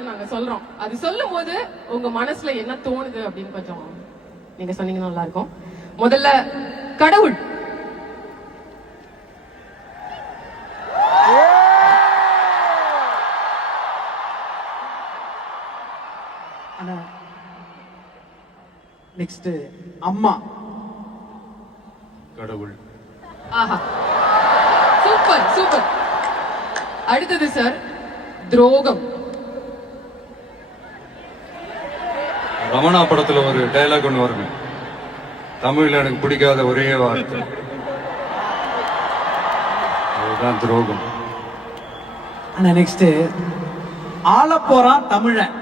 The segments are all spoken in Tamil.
வார்த்தைகள் நாங்க சொல்றோம். அது சொல்லும் போது உங்க மனசுல என்ன தோணுது அப்படின்னு கொஞ்சம் நீங்க சொன்னீங்கன்னா நல்லா இருக்கும். முதல்ல கடவுள். நெக்ஸ்ட் அம்மா. கடவுள். ஆஹா, சூப்பர் சூப்பர். அடுத்தது சார் துரோகம். ரமணா படத்துல ஒரு டைலாக் ஒன்று வருமே, தமிழ்ல எனக்கு பிடிக்காத ஒரே வார்த்தை, அதுதான் துரோகம். ஆனா நெக்ஸ்ட் ஆள போறான் தமிழன்.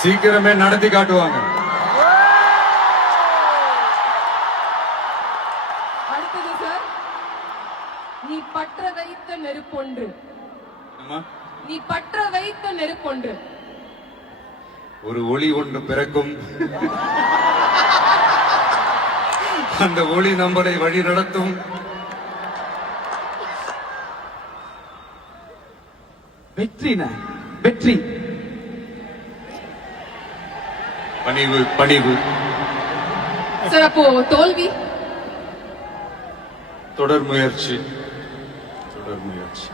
சீக்கிரமே நடத்தி காட்டுவாங்க. அடுத்தது சார் நீ பற்ற வைத்த நெருப்பொன்று. நீ பற்ற வைத்த நெருப்பொன்று. ஒரு ஒளி ஒன்று பிறக்கும், அந்த ஒளி நம்மளை வழி நடத்தும். வெற்றி. பணிவு. பணிவு. சார் அப்போ தோல்வி. தொடர் முயற்சி. தொடர் முயற்சி.